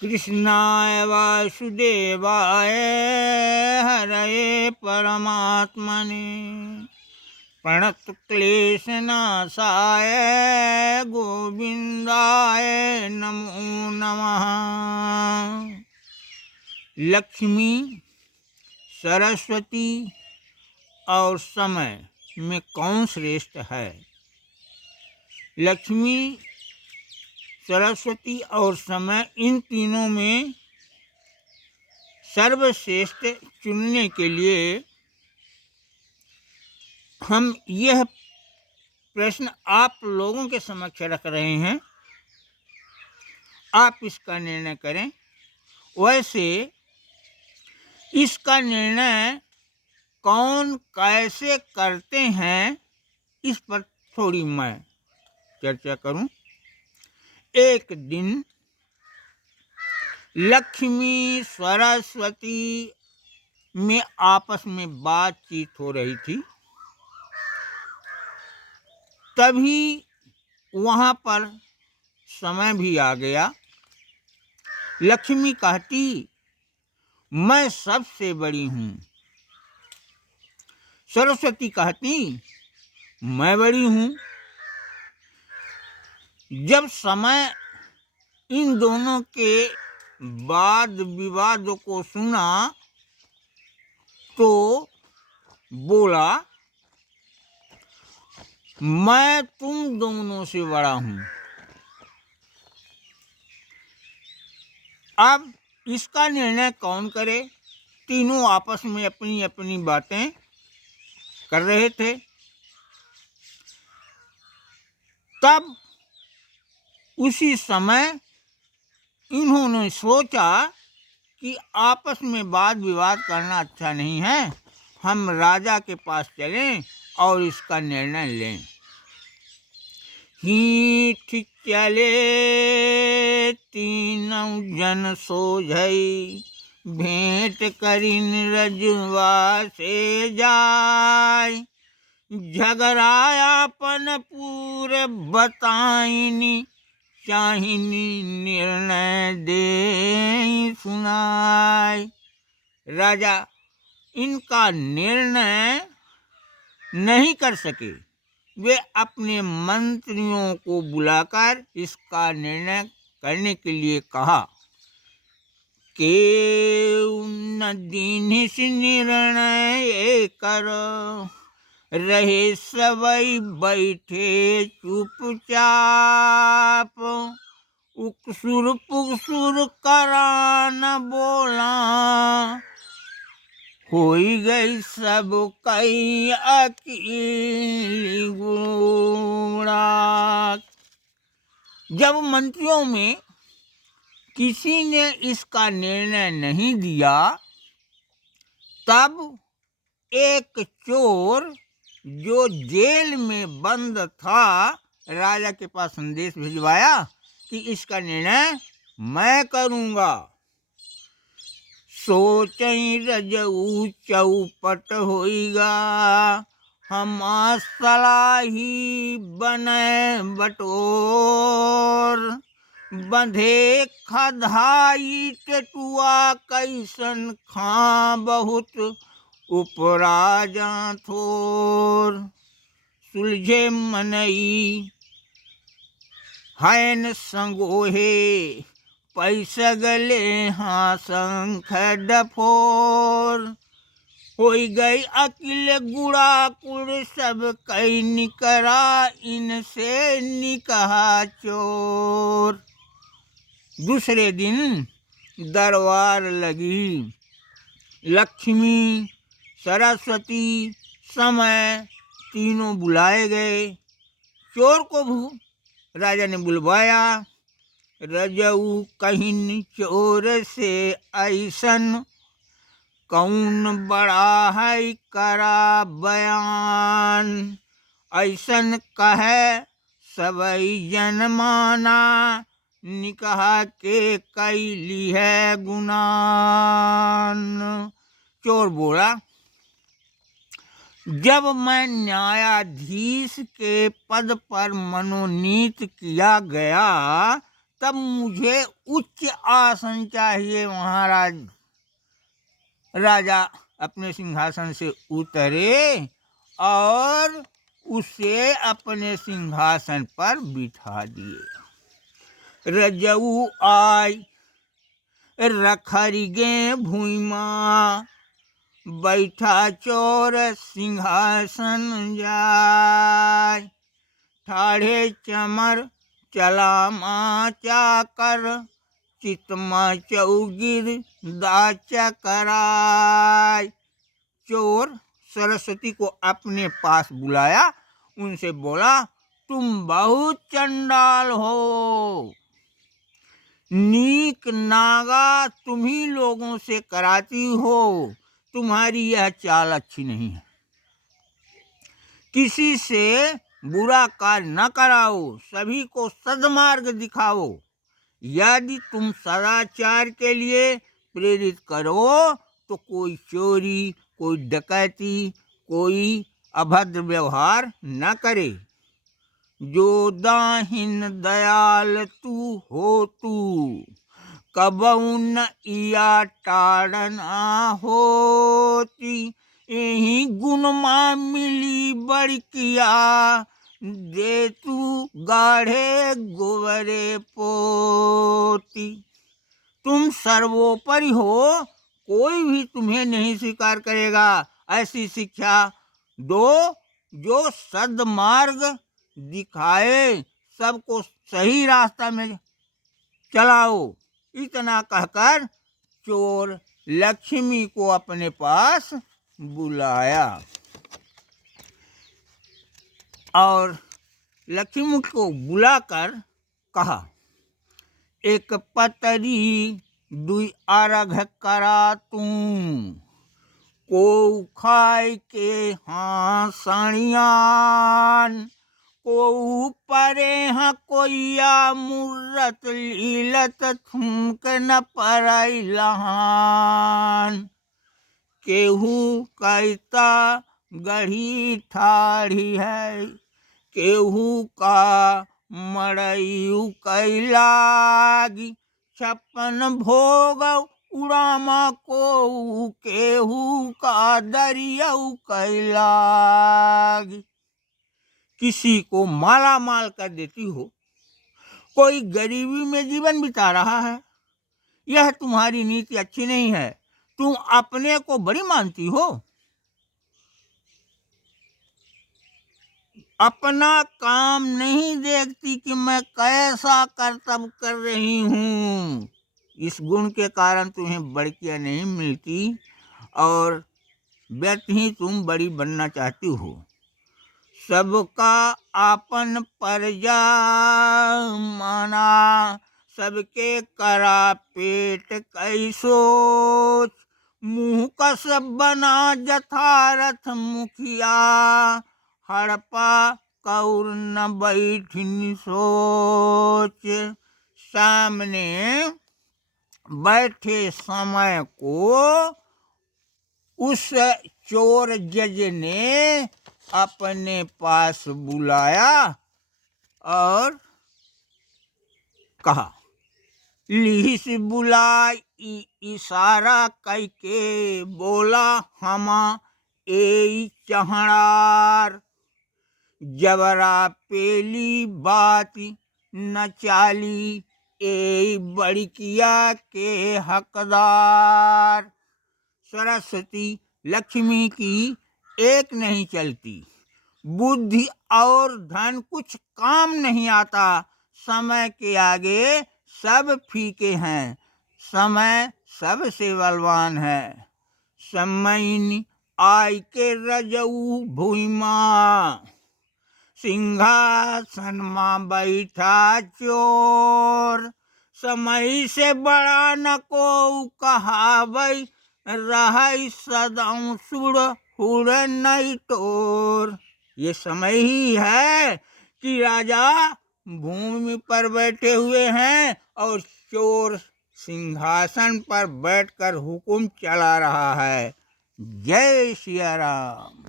कृष्णाय वासुदेवाय हरये परमात्मने प्रणतक्लेशनाशाय गोविंदाय नमो नमः। लक्ष्मी, सरस्वती और समय में कौन श्रेष्ठ है? लक्ष्मी, सरस्वती और समय, इन तीनों में सर्वश्रेष्ठ चुनने के लिए हम यह प्रश्न आप लोगों के समक्ष रख रहे हैं। आप इसका निर्णय करें। वैसे इसका निर्णय कौन कैसे करते हैं, इस पर थोड़ी मैं चर्चा करूं। एक दिन लक्ष्मी सरस्वती में आपस में बातचीत हो रही थी। तभी वहां पर समय भी आ गया। लक्ष्मी कहती, मैं सबसे बड़ी हूं। सरस्वती कहती, मैं बड़ी हूं। जब समय इन दोनों के वाद विवाद को सुना तो बोला, मैं तुम दोनों से बड़ा हूं। अब इसका निर्णय कौन करे? तीनों आपस में अपनी अपनी बातें कर रहे थे। तब उसी समय इन्होंने सोचा कि आपस में वाद विवाद करना अच्छा नहीं है, हम राजा के पास चलें और इसका निर्णय लें। हीठ चले तीनों जन सोझई, भेंट करिन रजुआ से जाय, झगड़ायापन पूरे बताइनी, चाहिनी निर्णय दे सुनाय। राजा इनका निर्णय नहीं कर सके। वे अपने मंत्रियों को बुलाकर इसका निर्णय करने के लिए कहा। केउ न दीनिस निर्णय कर, रहे सबई बैठे चुपचाप, उकसुर पुकसुर करा न बोला, होई गई सब कई अकेली गुड़ा। जब मंत्रियों में किसी ने इसका निर्णय नहीं दिया, तब एक चोर जो जेल में बंद था राजा के पास संदेश भिजवाया कि इसका निर्णय मैं करूंगा। सोचई रजऊ चौपट होइगा, हम सलाही बने बटोर, बंधे खधाई टेटुआ कैसन खा बहुत, उपराजा थोर, सुलझे मनई हैन संगोहे, पैसा गले हाँ शंख डफोर, होई गई अकिल गुड़ा कुड़ सब कई निकरा, इनसे निकहा चोर। दूसरे दिन दरबार लगी। लक्ष्मी, सरस्वती, समय तीनों बुलाए गए। चोर को राजा ने बुलवाया। रजऊ कहिन चोर से ऐसन, कौन बड़ा है करा बयान, ऐसन कहे सबई जन माना, निकहा के कैली है गुनान। चोर बोला, जब मैं न्यायाधीश के पद पर मनोनीत किया गया तब मुझे उच्च आसन चाहिए महाराज। राजा अपने सिंहासन से उतरे और उसे अपने सिंहासन पर बिठा दिए। रजऊ आय रखरिगे भुइमा, बैठा चोर सिंहासन जाय। ठाढ़े चमर चलामा चाकर, चितमा चौगिर दाचा कराय। चोर सरस्वती को अपने पास बुलाया, उनसे बोला, तुम बहुत चंडाल हो, नीक नागा तुम्ही लोगों से कराती हो, तुम्हारी यह चाल अच्छी नहीं है। किसी से बुरा कार्य न कराओ, सभी को सद्मार्ग दिखाओ। यदि तुम सदाचार के लिए प्रेरित करो तो कोई चोरी, कोई डकैती, कोई अभद्र व्यवहार न करे। जो दाहिन दयाल तू हो तू, कबहु न इया टाड़ना होती। यही गुण माँ मिली बड़किया, दे तू गाढ़े गोबरे पोती। तुम सर्वोपरि हो, कोई भी तुम्हें नहीं स्वीकार करेगा। ऐसी शिक्षा दो जो सद्मार्ग दिखाए, सबको सही रास्ता में चलाओ। इतना कहकर चोर लक्ष्मी को अपने पास बुलाया और लक्ष्मी को बुलाकर कहा, एक पतरी दुई अर्घ करा तूं, को खाय के हाँ सणियान, को परे हाँ कोइया मूर्त लीलत थूक न परई लहान। केहू कहता गढ़ी ठाढ़ी है, केहू का मड़ई कैलागी। 56 भोग उड़ामा को, केहू का दरियऊ कैलागी। किसी को माला माल कर देती हो, कोई गरीबी में जीवन बिता रहा है, यह तुम्हारी नीति अच्छी नहीं है। तुम अपने को बड़ी मानती हो, अपना काम नहीं देखती कि मैं कैसा कर्तव्य कर रही हूँ। इस गुण के कारण तुम्हें बड़कियां नहीं मिलती और व्यर्थ ही तुम बड़ी बनना चाहती हो। सबका आपन परजा माना, सबके करा पेट कई सोच। मुँह कस बना जथारथ मुखिया, हड़पा कौर न बैठिन सोच। सामने बैठे समय को उस चोर जज ने अपने पास बुलाया और कहा, लिहिस बुलाई इशारा करके बोला, हमा ए चहड़ार। जबरा पेली बात न चाली, ए बड़किया के हकदार। सरस्वती लक्ष्मी की एक नहीं चलती, बुद्धि और धन कुछ काम नहीं आता। समय के आगे सब फीके हैं, समय सबसे बलवान है। समयनि आय के रजऊ भुइमा, सिंहासन माँ बैठा चोर। समय से बड़ा न को कहावै, रहै सदौ सुड़ हुड़ नहीं टोर। ये समय ही है कि राजा भूमि पर बैठे हुए हैं और चोर सिंहासन पर बैठकर हुकुम चला रहा है। जय सिया राम।